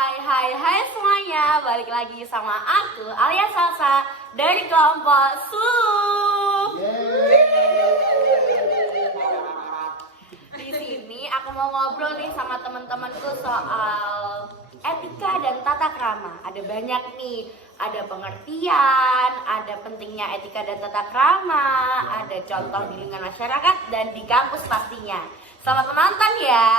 Hai semuanya, balik lagi sama aku Alia Salsa dari kelompok SLU. Di sini aku mau ngobrol nih sama teman-temanku soal etika dan tata krama. Ada banyak nih, ada pengertian, ada pentingnya etika dan tata krama, ada contoh di lingkungan masyarakat dan di kampus pastinya. Selamat menonton ya.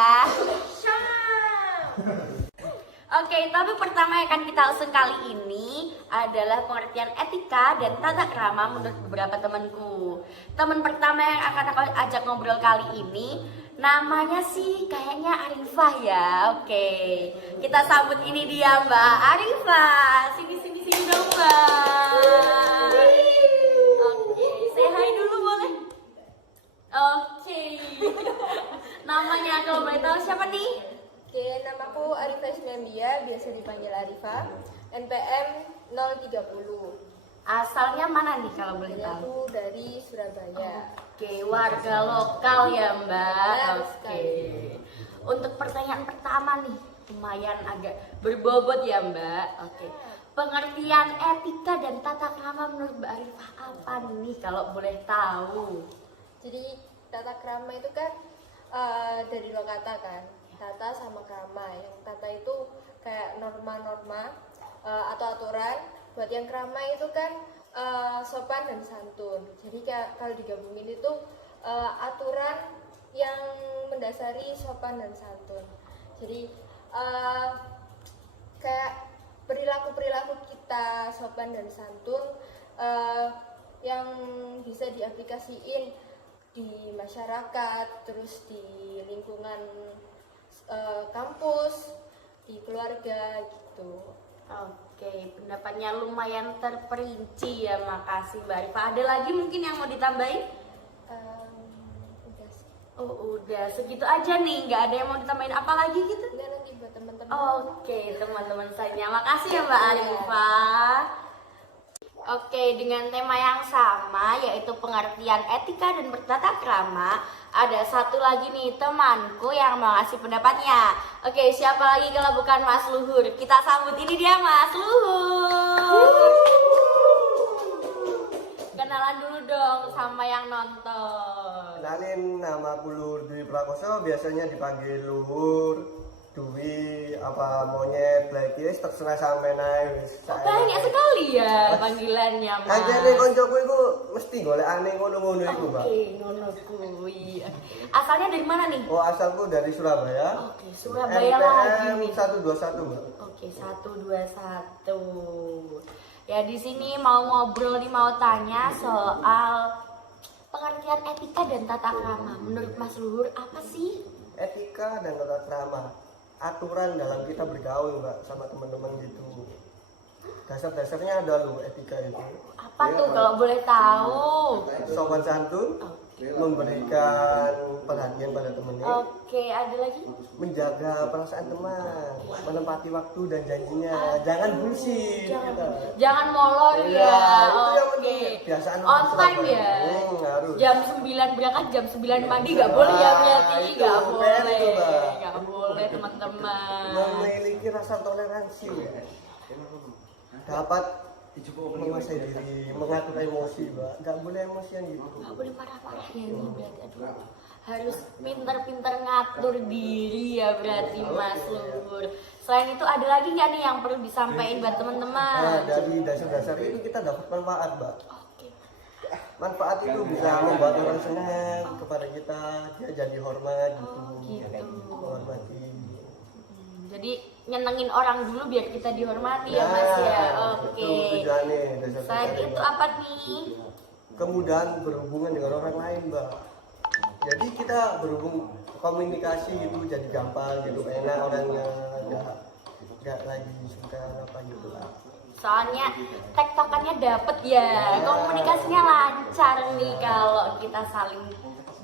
Oke, topik pertama yang akan kita usung kali ini adalah pengertian etika dan tata krama menurut beberapa temanku. Teman pertama yang akan aku ajak ngobrol kali ini namanya sih kayaknya Arifah ya. Oke, kita sambut ini dia Mbak Arifah. Sini dong Mbak. Oke, say hi dulu boleh? Oke. Namanya kalau boleh tahu siapa nih? Oke, namaku Arifah Islandia, biasa dipanggil Arifah. NPM 030. Asalnya mana nih kalau boleh tahu? Aku dari Surabaya. Oke, warga lokal ya Mbak. Benar Oke. sekali. Untuk pertanyaan pertama nih, lumayan agak berbobot ya Mbak. Oke. Pengertian etika dan tata krama menurut Mbak Arifah apa nih kalau boleh tahu? Jadi tata krama itu kan dari lo kata kan, tata sama krama. Yang tata itu kayak norma-norma atau aturan. Buat yang krama itu kan sopan dan santun. Jadi kalau digabungin itu aturan yang mendasari sopan dan santun. Jadi kayak perilaku kita sopan dan santun yang bisa diaplikasiin di masyarakat, terus di lingkungan kampus, di keluarga gitu. Oke, pendapatnya lumayan terperinci ya, makasih Mbak Arifah. Ada lagi mungkin yang mau ditambahin? Udah sih. Oh udah, segitu aja nih, nggak ada yang mau ditambahin apa lagi gitu? Udah nanti buat teman-teman. Oke, teman-teman saya, makasih ya Mbak Arifah. Oke, dengan tema yang sama yaitu pengertian etika dan bertata krama, ada satu lagi nih temanku yang mau ngasih pendapatnya. Oke, siapa lagi kalau bukan Mas Luhur? Kita sambut ini dia Mas Luhur. Kenalan dulu dong sama yang nonton. Kenalin, nama aku Luhur Dwi Prakoso, biasanya dipanggil Luhur, Dwi, apa monyet, Blackis, terserah sampe naik. Banyak sekali ya panggilannya Mas. Kajane koncoku iku mesti golek aneh ngono-ngono iku, Mbak. Oke, ngono kuwi. Asalnya dari mana nih? Oh, asalku dari Surabaya. Oke, Surabaya lagi NPM nih. 121, Mbak. Oke, 121. Ya di sini mau ngobrol nih, mau tanya soal pengertian etika dan tata krama. Menurut Mas Luhur apa sih? Etika dan tata krama, aturan dalam kita bergaul, Mbak, sama teman-teman gitu. Dasar-dasarnya ada loh etika itu. Apa tuh kalau boleh tahu? Sopan santun, memberikan perhatian pada temannya, Oke, ada lagi? menjaga perasaan teman, menempati waktu dan janjinya, jangan bullshit. Jangan molor Iya, ya. itu yang Oke. penting. Kebiasaan On orang time Surabaya. ya. Harus. Jam 9 berangkat, jam 9 mandi nggak boleh ya berarti. itu Nggak PR boleh. itu, Mbak. Nggak boleh teman-teman. Memiliki rasa toleransi, dapat menguasai diri, mengatur emosi, Mbak. Nggak boleh emosian gitu. Nggak boleh parah-parah ya ini berarti. Aduh. Harus pinter-pinter ngatur diri ya berarti Mas Luhur. Selain itu ada lagi nggak nih yang perlu disampaikan buat Nah, teman-teman? dari dasar-dasar itu kita dapat manfaat, Mbak. Oke. Manfaat itu bisa membuat orang senang kepada kita, dia jadi hormat gitu. Gitu. Menghormati. Jadi nyenengin orang dulu biar kita dihormati ya Mas ya. Oke. Itu tujuannya, dasar-dasarnya, Selain itu Mbak. apa nih? Kemudahan berhubungan dengan orang lain, Mbak. Jadi kita berhubung komunikasi itu jadi gampang gitu, enak orangnya, nggak lagi suka apa gitu lah. Soalnya tektokannya dapet ya, komunikasinya lancar nih kalau kita saling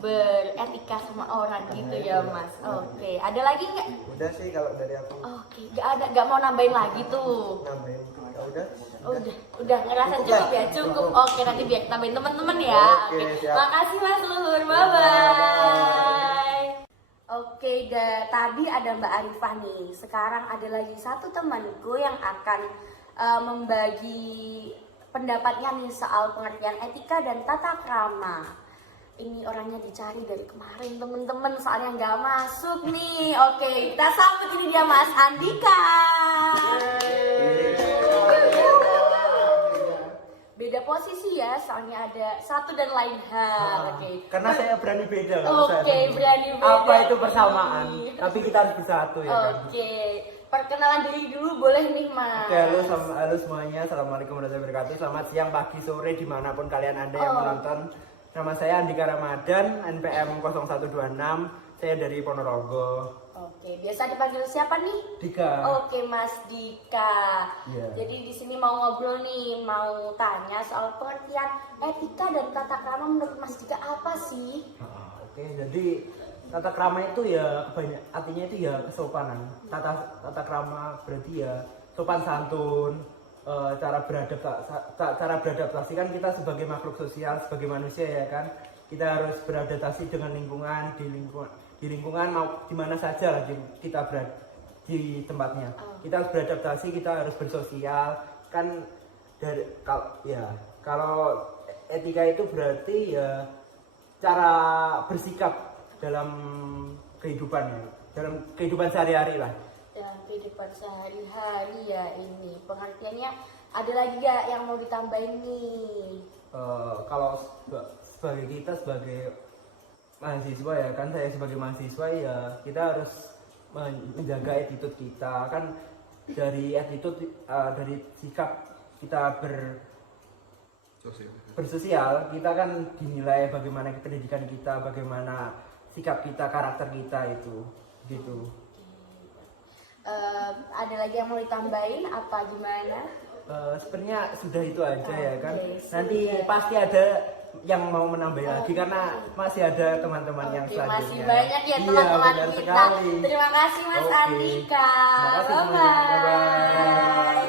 beretika sama orang gitu ya Mas. Oke, ada lagi nggak? Udah sih kalau dari aku. Oke, nggak mau nambahin lagi tuh. Nambahin. Ya udah. Udah ngerasa cukup ya, cukup. Oke, nanti biar tambahin teman-teman ya. Oke, Oke, siap. makasih Mas Luhur, bye bye. Oke, tadi ada Mbak Arifah nih. Sekarang ada lagi satu temanku yang akan membagi pendapatnya nih soal pengertian etika dan tata krama. Ini orangnya dicari dari kemarin temen-temen, soalnya nggak masuk nih. Oke, kita sambut ini dia Mas Andika. Beda posisi ya, soalnya ada satu dan lain hal. Oke. Karena saya berani beda. Oke, berani beda. Apa itu persamaan? Tapi kita harus bersatu ya kan. Oke, perkenalan diri dulu boleh nih Mas. Oke, halo semuanya. Assalamualaikum warahmatullahi wabarakatuh. Selamat siang, pagi, sore, dimanapun kalian ada yang menonton. Nama saya Andika Ramadan, NPM 0126. Saya dari Ponorogo. Oke, biasa dipanggil siapa nih? Dika. Oke, Mas Dika. Iya. Jadi di sini mau ngobrol nih, mau tanya soal pengertian etika dan tata krama menurut Mas Dika apa sih? Oke, jadi tata krama itu ya artinya itu ya kesopanan. Tata krama berarti ya sopan santun, cara beradaptasi kan kita sebagai makhluk sosial, sebagai manusia ya kan. Kita harus beradaptasi dengan lingkungan, di lingkungan mau di mana saja lah kita berada di tempatnya. Kita harus beradaptasi, kita harus bersosial kan. Kalau etika itu berarti ya cara bersikap dalam kehidupan sehari-hari lah. Dalam kehidupan sehari-hari ya ini pengertiannya. Ada lagi gak yang mau ditambahin nih? Kalau sebagai mahasiswa ya kan, saya sebagai mahasiswa ya kita harus menjaga attitude kita kan. Dari attitude, dari sikap kita bersosial, kita kan dinilai bagaimana pendidikan kita, bagaimana sikap kita, karakter kita itu gitu. Ada lagi yang mau ditambahin apa gimana? Sebenarnya sudah itu aja ya kan. Oke, Nanti sudah. pasti ada yang mau menambah lagi karena masih ada teman-teman yang selanjutnya. Masih banyak ya Iya, teman-teman benar kita. sekali. Terima kasih Mas Oke. Andika. Terima kasih semuanya. Bye-bye.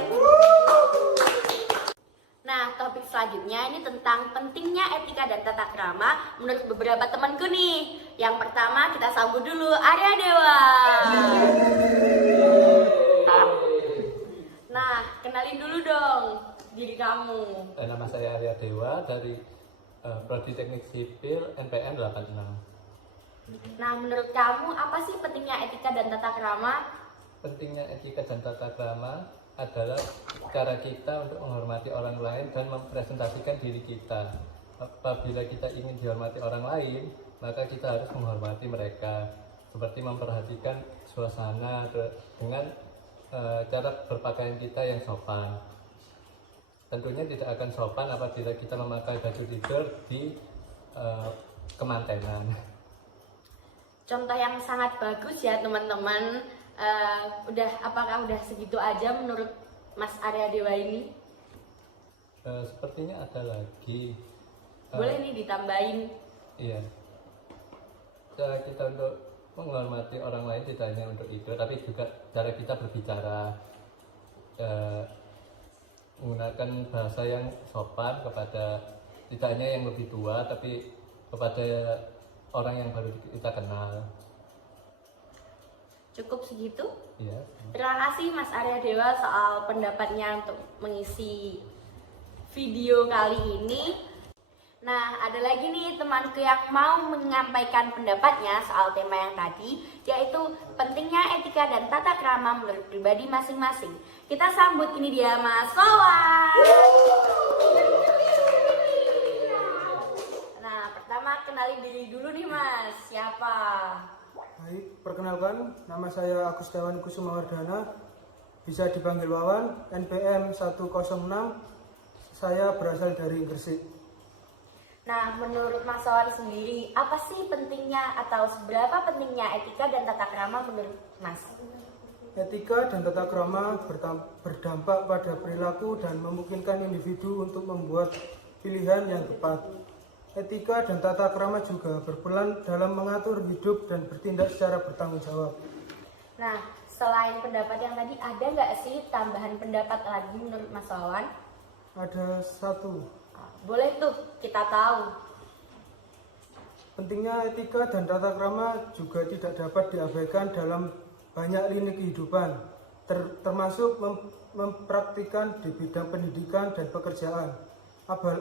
Nah, topik selanjutnya ini tentang pentingnya etika dan tata krama menurut beberapa temanku nih. Yang pertama kita sambut dulu Arya Dewa. Nah, kenalin dulu dong diri kamu. Nama saya Arya Dewa dari Prodi Teknik Sipil NPM 86. Nah, menurut kamu apa sih pentingnya etika dan tata krama? Pentingnya etika dan tata krama adalah cara kita untuk menghormati orang lain dan mempresentasikan diri kita. Apabila kita ingin dihormati orang lain, maka kita harus menghormati mereka, seperti memperhatikan suasana dengan cara berpakaian kita yang sopan. Tentunya tidak akan sopan apabila kita memakai baju tidur di kemantenan. Contoh yang sangat bagus ya teman-teman. Apakah udah segitu aja menurut Mas Arya Dewa ini? Sepertinya ada lagi. Boleh nih ditambahin. Iya. Cara kita untuk menghormati orang lain tidak hanya untuk itu, tapi juga cara kita berbicara, menggunakan bahasa yang sopan kepada tidak hanya yang lebih tua, tapi kepada orang yang baru kita kenal. Cukup segitu? Iya. Terima kasih Mas Arya Dewa soal pendapatnya untuk mengisi video kali ini. Nah, ada lagi nih temanku yang mau menyampaikan pendapatnya soal tema yang tadi, yaitu pentingnya etika dan tata krama menurut pribadi masing-masing. Kita sambut ini dia Mas Wawan. Nah, pertama kenalin diri dulu nih Mas, siapa? Baik, perkenalkan, nama saya Agus Dawan Kusumawardana, bisa dipanggil Wawan, NPM 106, saya berasal dari Gresik. Nah, menurut Mas Wawan sendiri, apa sih pentingnya atau seberapa pentingnya etika dan tata krama menurut Mas? Etika dan tata krama berdampak pada perilaku dan memungkinkan individu untuk membuat pilihan yang tepat. Etika dan tata krama juga berperan dalam mengatur hidup dan bertindak secara bertanggung jawab. Nah, selain pendapat yang tadi, ada nggak sih tambahan pendapat lagi menurut Mas Wawan? Ada satu, Boleh tuh kita tahu. Pentingnya etika dan tata krama juga tidak dapat diabaikan dalam banyak lini kehidupan, termasuk mempraktikkan di bidang pendidikan dan pekerjaan.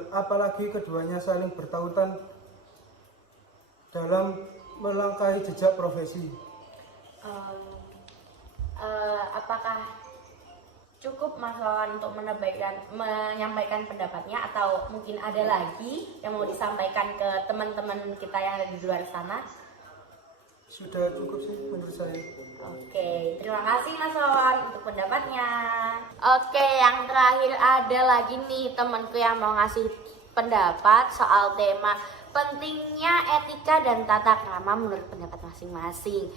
Apalagi keduanya saling bertautan dalam melangkahi jejak profesi. Apakah cukup Mas Wawan untuk menyampaikan pendapatnya, atau mungkin ada lagi yang mau disampaikan ke teman-teman kita yang ada di luar sana? Sudah cukup sih menurut saya. Oke, terima kasih Mas Wawan untuk pendapatnya. Oke, yang terakhir ada lagi nih temanku yang mau ngasih pendapat soal tema pentingnya etika dan tata krama menurut pendapat masing-masing.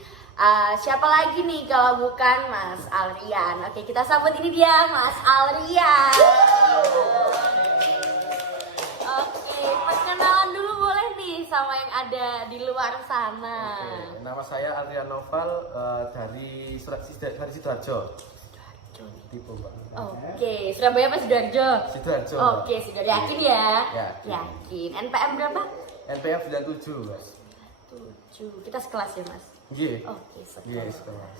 Siapa lagi nih kalau bukan Mas Alrian? Oke, kita sambut ini dia, Mas Alrian. Oke, perkenalan dulu boleh nih sama yang ada di luar sana. Oke, nama saya Alrian Noval dari Sidoarjo. Tipe Pak. Oke, Surabaya apa Sidoarjo? Sidoarjo. Oke, sudah yakin ya? Yakin. Yakin. NPM berapa? NPM 97, Mas. 7. Kita sekelas ya, Mas? Iya. Oke, sekelas. Iya, sekelas.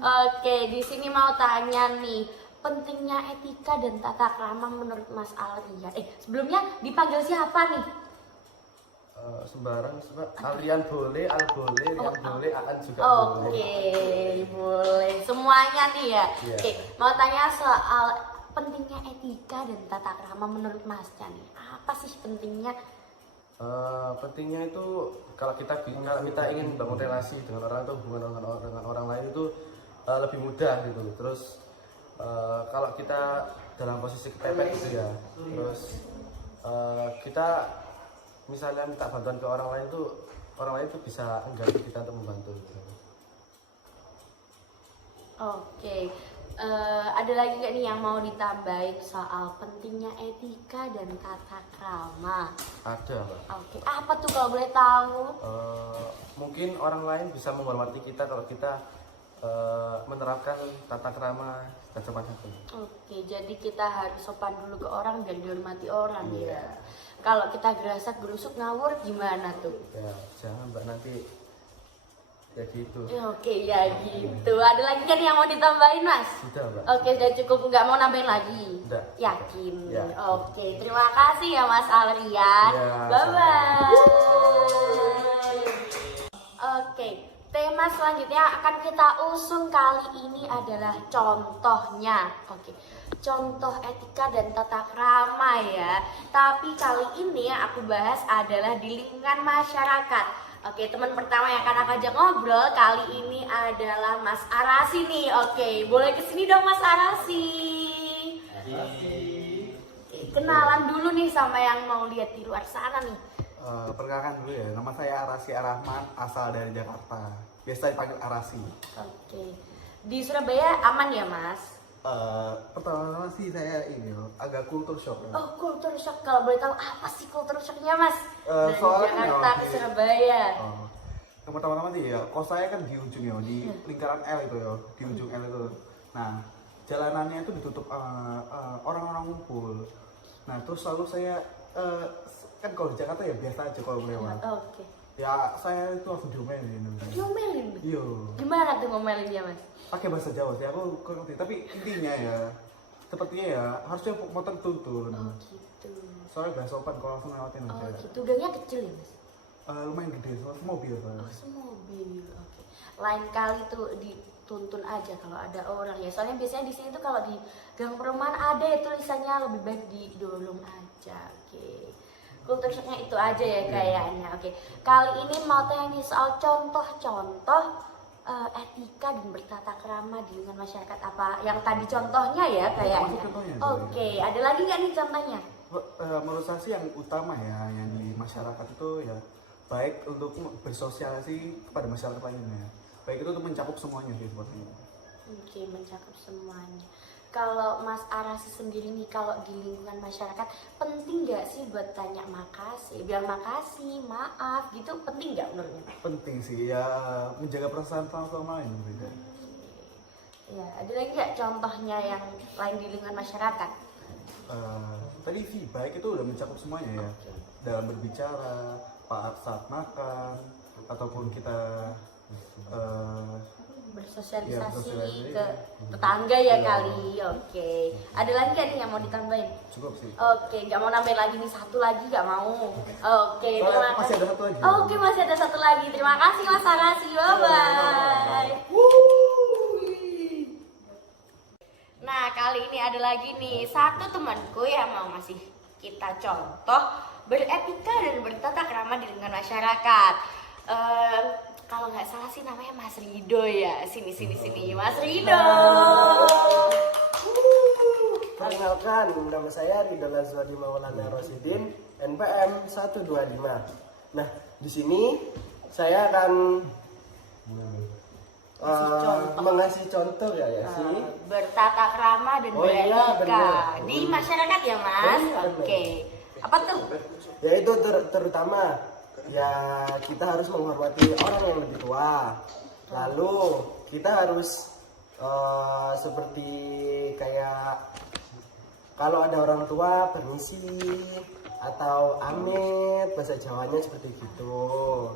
Oke, di sini mau tanya nih, pentingnya etika dan tata krama menurut Mas Alrian. Sebelumnya dipanggil siapa nih? Sembarang, Alrian boleh, Al boleh, Rian boleh, Aan juga boleh. Oke, boleh. Semuanya nih ya. Iya. Oke, mau tanya soal pentingnya etika dan tata krama menurut Mas nih. Apa sih pentingnya? Pentingnya itu kalau kita ingin bangun relasi dengan orang, atau hubungan dengan orang lain itu lebih mudah gitu. Terus kalau kita dalam posisi kepepet gitu ya, terus kita misalnya minta bantuan ke orang lain itu bisa enggan kita untuk membantu gitu. Oke, ada lagi nggak nih yang mau ditambahin soal pentingnya etika dan tata krama? Ada, Pak. Oke, apa tuh kalau boleh tahu? Mungkin orang lain bisa menghormati kita kalau kita menerapkan tata krama dan sopan santun. Oke, jadi kita harus sopan dulu ke orang biar dihormati orang ya. Kalau kita gerasak gerusuk ngawur gimana tuh? Ya, jangan Mbak, nanti ya gitu. Oke, ya gitu. Ada lagi kan yang mau ditambahin, Mas? Sudah, Mbak. Oke, sudah cukup, nggak mau nambahin lagi? Sudah. Yakin? Ya. Oke, terima kasih ya Mas Alrian. Ya, Bye-bye. Oke, tema selanjutnya akan kita usung kali ini adalah contohnya. Oke, contoh etika dan tata krama ya. Tapi kali ini yang aku bahas adalah di lingkungan masyarakat. Oke, teman pertama yang akan aku ajak ngobrol kali ini adalah Mas Arasi nih. Oke, boleh kesini dong Mas Arasi. Oke, kenalan dulu nih sama yang mau lihat di luar sana nih. Perkenalkan dulu ya, nama saya Arasi Arahman, asal dari Jakarta. Biasa dipanggil Arasi. Oke, di Surabaya aman ya Mas? Pertama-tama sih saya ini agak kultur shock. Oh, culture shock. Kalau boleh tahu apa sih culture shocknya Mas? Dari soalnya Jakarta ke Surabaya. Yang pertama-tama sih ya, kos saya kan di ujung ya, di lingkaran L itu ya, di ujung L itu. Nah, jalanannya itu ditutup orang-orang ngumpul. Nah, terus lalu saya kan kalau di Jakarta ya biasa aja kalau lewat. Oke. Ya saya itu langsung diomelin. Diomelin? Iya. Gimana tuh ngomelinnya Mas? Pakai bahasa Jawa sih, aku kurang ngerti. Tapi intinya ya, sepertinya ya harusnya motor tuntun. Oh gitu. Soalnya gak sopan kalau langsung lewatin Oh aja. gitu. Gangnya kecil ya Mas? Lumayan gede, soalnya mobil soalnya. Oh semobil. Oke. Lain kali tuh dituntun aja kalau ada orang ya. Soalnya biasanya di sini tuh kalau di gang perumahan ada ya tulisannya lebih baik didorong aja. Oke. Kultur shocknya itu aja ya kayaknya. Oke. Kali ini mau tanya nih soal contoh-contoh etika dan bertata krama di lingkungan masyarakat, apa yang tadi contohnya ya kayaknya. Contohnya, Oke, ada lagi nggak nih contohnya? Menurut saya sih yang utama ya, yang di masyarakat itu ya baik untuk bersosialisasi kepada masyarakat lainnya. Baik itu untuk mencakup semuanya sih sepertinya. Oke, mencakup semuanya. Kalau Mas Arasi sendiri nih, kalau di lingkungan masyarakat penting nggak sih buat tanya makasih, bilang makasih, maaf gitu, penting nggak menurutnya? Penting sih ya, menjaga perasaan sama lain gitu. Ya, ada lagi nggak contohnya yang lain di lingkungan masyarakat? Tadi sih baik itu udah mencakup semuanya ya. dalam berbicara, saat makan, ataupun kita bersosialisasi ke tetangga ya kali. Oke. Ada lagi gak nih yang mau ditambahin? cukup sih. Oke, nggak mau nambahin lagi nih, satu lagi nggak mau. Oke, terima Masih kasih. ada satu lagi. Oke, masih ada satu lagi. Terima kasih Mas Arasi. Bye bye. Nah, kali ini ada lagi nih satu temanku yang mau ngasih kita contoh beretika dan bertata krama di lingkungan masyarakat. Kalau nggak salah sih namanya Mas Rido ya. Sini Mas Rido. Perkenalkan, nama saya Ridho Lazwadi Maulana Rosidin, NPM 125. Nah, di sini saya akan mengasih contoh ya sih. Bertata krama dan beretika benar. di masyarakat ya Mas. Benar. Oke. Apa tuh? Yaitu terutama ya kita harus menghormati orang yang lebih tua. Lalu kita harus seperti kayak kalau ada orang tua permisi atau amit, bahasa Jawanya seperti gitu.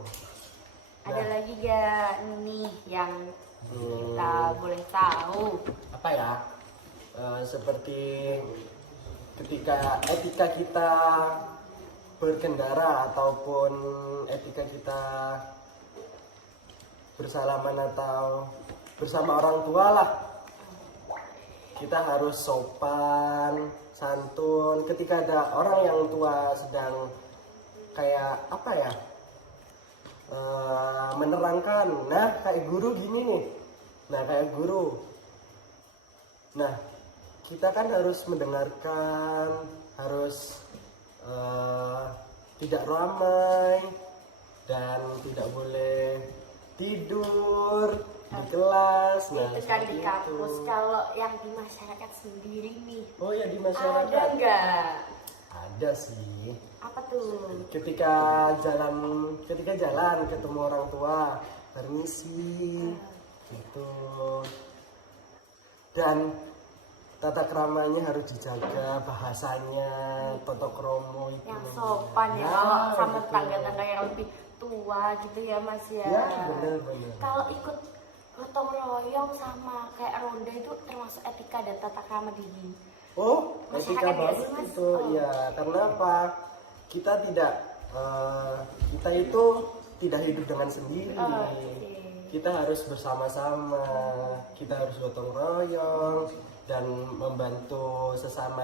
Ada lagi gak nih yang kita boleh tahu? Apa ya? Seperti ketika etika kita berkendara ataupun etika kita bersalaman atau bersama orang tua lah, kita harus sopan santun ketika ada orang yang tua sedang kayak apa ya, menerangkan. Nah kayak guru gini nih, nah kita kan harus mendengarkan, harus tidak ramai dan tidak boleh tidur di kelas. Nah, Itu kan seperti di itu. kampus. Kalau yang di masyarakat sendiri nih, Oh ya, di ada masyarakat nggak? ada sih. Apa tuh? Ketika jalan ketemu orang tua, permisi gitu. Dan tata keramanya harus dijaga, bahasanya, toto kromo itu. Yang sopan ya, Nah, kalau sama betul. tetangga-tetangga yang lebih tua gitu ya Mas ya. Ya, benar. Kalau ikut gotong royong sama kayak ronda itu termasuk etika dan tata krama di Oh, masyarakat etika ya bagus sih, Mas? itu. Oh. Ya, karena apa? Kita itu tidak hidup dengan sendiri. Oke. Kita harus bersama-sama. Kita harus gotong royong dan membantu sesama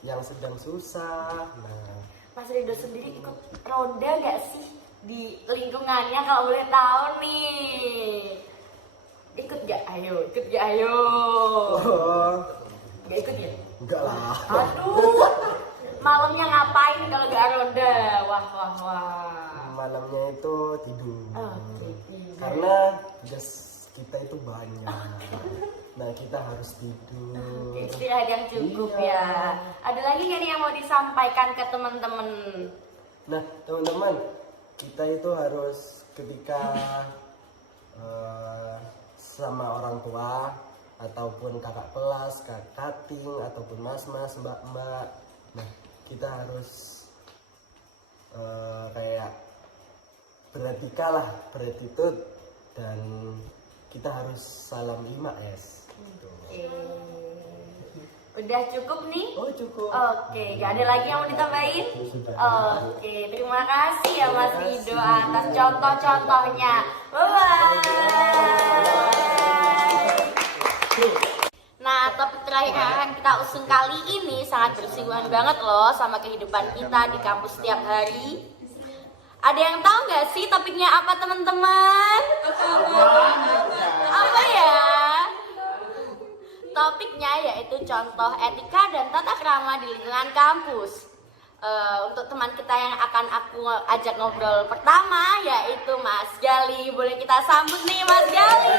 yang sedang susah. Nah, Mas Rido sendiri ikut ronda nggak sih di lingkungannya kalau boleh tahu nih? Ikut gak? Ayo, ikut gak? Ayo. oh, Gak ikut ya? enggak lah. Aduh, malamnya ngapain kalau gak ronda? Wah. Malamnya itu tidur. Tidur. Karena tugas kita itu banyak. Nah, kita harus tidur. Istirahat yang cukup Iya. ya. Ada lagi nggak nih yang mau disampaikan ke teman-teman? Nah, teman-teman, kita itu harus ketika sama orang tua ataupun kakak kelas, kakak kating ataupun mas-mas, mbak-mbak. Nah, kita harus kayak beretika lah, beretitude, dan kita harus salam 5S. Oke. Udah cukup nih? Oh, cukup. Oke, gak ada lagi yang mau ditambahin? Oke, terima kasih ya Mas Rido atas contoh-contohnya. Bye-bye. Nah, topik terakhir yang akan kita usung kali ini sangat bersinggungan banget loh sama kehidupan kita di kampus setiap hari. Ada yang tahu nggak sih topiknya apa teman-teman? Apa ya? Topiknya yaitu contoh etika dan tata krama di lingkungan kampus. Untuk teman kita yang akan aku ajak ngobrol pertama yaitu Mas Gali. Boleh kita sambut nih Mas Gali.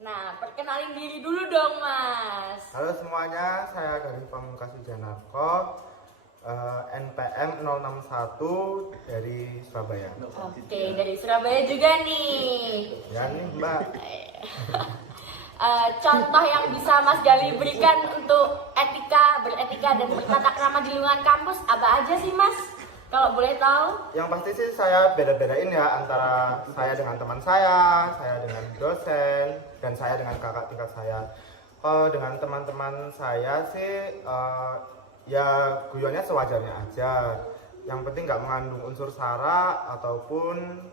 Nah, perkenalin diri dulu dong Mas. Halo semuanya, saya Gali Pamungkas Wijanarko, NPM 061 dari Surabaya. Oke, dari Surabaya juga nih. Ya nih Mbak. contoh yang bisa Mas Gali berikan untuk beretika dan bertata krama di lingkungan kampus apa aja sih Mas? Kalau boleh tahu? Yang pasti sih saya beda-bedain ya antara saya dengan teman saya dengan dosen, dan saya dengan kakak tingkat saya. Kalau dengan teman-teman saya sih ya guyonnya sewajarnya aja. Yang penting nggak mengandung unsur sara ataupun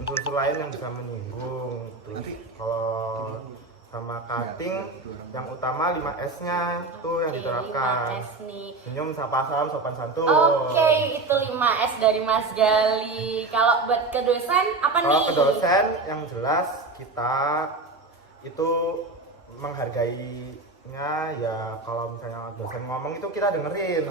unsur-unsur lain yang bisa menyinggung. Terus kalau sama cutting yang utama 5S-nya tuh yang diterapkan. 5S nih. Senyum, sapa, salam, sopan santun. Oke, itu 5S dari Mas Gali. Kalau buat ke dosen apa nih? Kalau ke dosen yang jelas kita itu menghargainya ya, kalau misalnya dosen ngomong itu kita dengerin.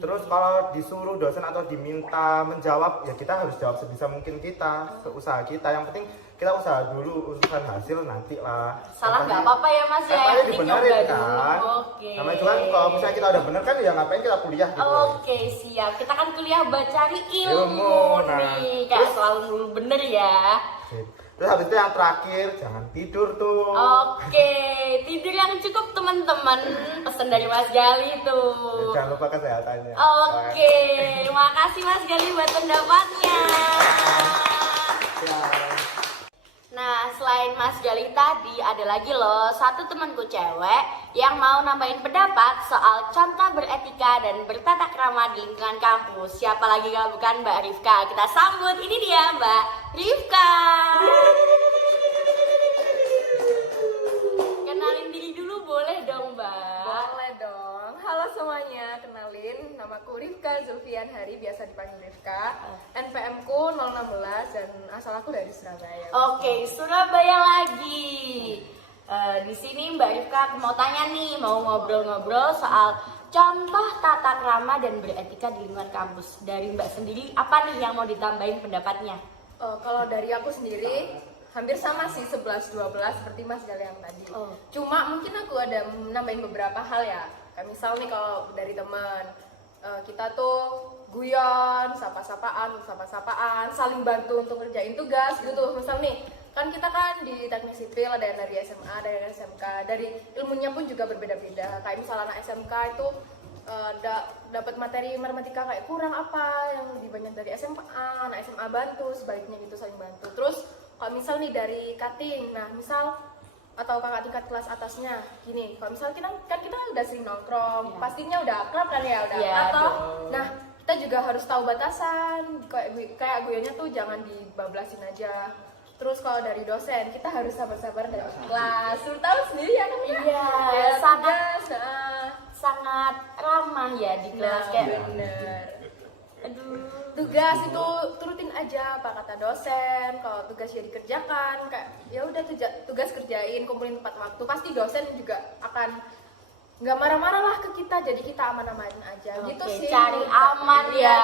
Terus kalau disuruh dosen atau diminta menjawab ya kita harus jawab sebisa mungkin kita, seusaha kita. Yang penting kita usaha dulu, urusan hasil nanti lah. Salah nggak apa-apa ya Mas ya. Yang Yang penting dibenerin nyoba kan. dulu. Oke. Namanya juga kalau misalnya kita udah bener kan ya ngapain kita kuliah gitu. Oke, siap. Kita kan kuliah buat cari ilmu, Ilmu, nah. nih. Kayak selalu bener ya. Terus habis itu yang terakhir jangan tidur tuh. Oke, tidur yang cukup teman-teman. Pesan dari Mas Gali tuh. Jangan lupa kesehatannya. Oke, terima kasih Mas Gali buat pendapatnya. Nah, selain Mas Gali tadi, ada lagi loh satu temanku cewek yang mau nambahin pendapat soal contoh beretika dan bertata krama di lingkungan kampus. Siapa lagi kalau bukan Mbak Rifka? Kita sambut, ini dia Mbak Rifka. Kenalin diri dulu boleh dong Mbak? Boleh dong. Halo semuanya, kenalin namaku Rifka Zulfian Hari, biasa dipanggil Rifka. NPM ku 016 dan asal aku dari Surabaya. Oke, Surabaya lagi. Di sini Mbak Rifka aku mau tanya nih, mau ngobrol-ngobrol soal contoh tata krama dan beretika di lingkungan kampus. Dari Mbak sendiri, apa nih yang mau ditambahin pendapatnya? Kalau dari aku sendiri hampir sama sih, 11-12 seperti Mas Gali yang tadi. Cuma mungkin aku ada nambahin beberapa hal ya. Kayak misal nih kalau dari teman, kita tuh guyon, sapa-sapaan, saling bantu untuk ngerjain tugas gitu. Misal nih, kan kita kan di teknik sipil ada yang dari SMA, ada yang dari SMK. Dari ilmunya pun juga berbeda-beda. Kayak misal anak SMK itu dapat materi matematika kayak kurang apa yang lebih banyak dari SMA, anak SMA bantu, sebaliknya gitu saling bantu. Terus kalau misal nih dari cutting, nah misal atau kakak tingkat kelas atasnya gini, kalau misal kita kan udah sering nongkrong, pastinya udah akrab kan ya, udah akrab toh. Nah kita juga harus tahu batasan, kayak guyonnya tuh jangan dibablasin aja. Terus kalau dari dosen kita harus sabar-sabar dari kelas, tahu sendiri ya kan ya. Iya, sangat ramah ya di kelas kayak. Bener. Aduh. Tugas itu turutin aja apa kata dosen. Kalau tugas ya dikerjakan, kayak ya udah tugas kerjain, kumpulin tepat waktu. Pasti dosen juga akan nggak marah-marah lah ke kita, jadi kita aman-amanin aja. Gitu sih. Cari aman ya.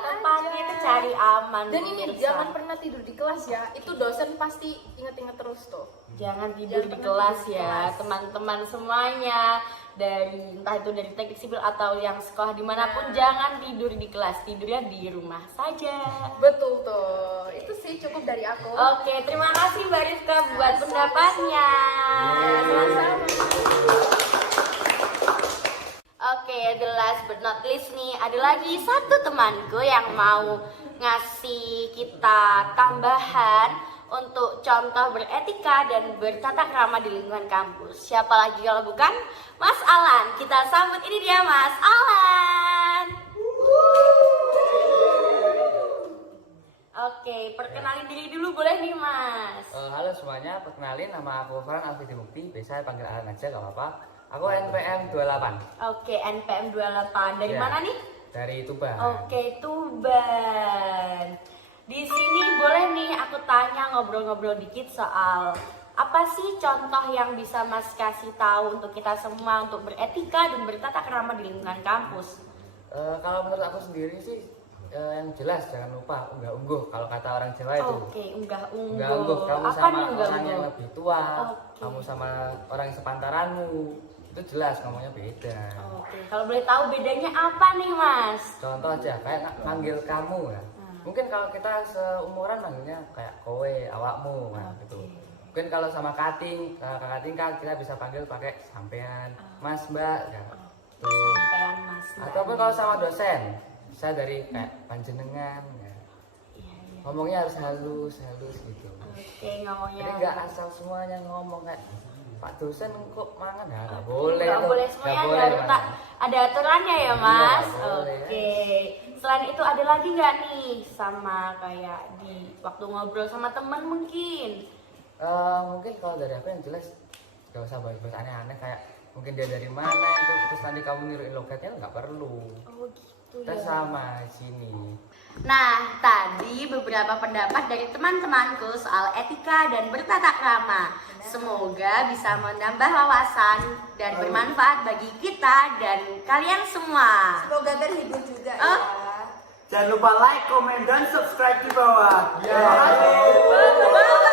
Tempatnya Itu cari aman. Dan ini jangan pernah tidur di kelas ya. Itu dosen pasti inget-inget terus tuh. Jangan tidur di kelas ya, teman-teman semuanya. Dari entah itu dari teknik sipil atau yang sekolah dimanapun, jangan tidur di kelas, tidurnya di rumah saja. Betul tuh, itu sih cukup dari aku. Oke, terima kasih Mbak Rifka buat pendapatnya. Oke, the last but not least nih, ada lagi satu temanku yang mau ngasih kita tambahan untuk contoh beretika dan bertata krama di lingkungan kampus. Siapa lagi kalau bukan Mas Alan. Kita sambut, ini dia Mas Alan. Oke, perkenalin diri dulu boleh nih Mas. Halo semuanya, perkenalin nama aku Farhan Alfidi Mukti, biasa panggil Alan aja gak apa-apa. Aku NPM 28. Oke, NPM 28. Dari mana nih? Dari Tuban. Oke, Tuban. Di sini boleh nih aku tanya, ngobrol-ngobrol dikit soal apa sih contoh yang bisa Mas kasih tahu untuk kita semua untuk beretika dan bertata krama di lingkungan kampus? Kalau menurut aku sendiri sih yang jelas jangan lupa unggah-ungguh, kalau kata orang Jawa itu. Oke, unggah-ungguh. Unggah-ungguh, kamu Apa sama nih orang unggah-ungguh? yang lebih tua, Oke. kamu sama orang yang sepantaranmu, itu jelas ngomongnya beda. Oke, kalau boleh tahu bedanya apa nih Mas? Contoh aja kayak panggil kamu ya. Mungkin kalau kita seumuran manggilnya kayak kowe, awakmu kan gitu. Mungkin kalau sama kakak tingkat kita bisa panggil pakai sampean, Mas, Mbak, ya. Tuh. Sampean Mas. Mbak. Ataupun kalau sama dosen, bisa dari kayak panjenengan, ya. Ngomongnya harus halus gitu. Oke, ngomongnya. Jadi nggak asal semuanya ngomong kayak Pak dosen kok mangan ya nggak boleh. Nggak tuh. boleh Nggak semuanya, boleh, harus Mas. ada aturannya ya Mas. Iya, boleh, Oke. Selain itu ada lagi nggak nih sama kayak di waktu ngobrol sama teman mungkin? Mungkin kalau dari aku yang jelas gak usah bahas aneh-aneh kayak mungkin dia dari mana itu terus nanti kamu niruin logatnya nggak perlu. Oh gitu Kita ya. sama sini. Nah, tadi beberapa pendapat dari teman-temanku soal etika dan bertata krama. Semoga bisa menambah wawasan dan bermanfaat bagi kita dan kalian semua. Semoga terhibur juga Oh. ya. Jangan lupa like, komen, dan subscribe di bawah. Bye-bye.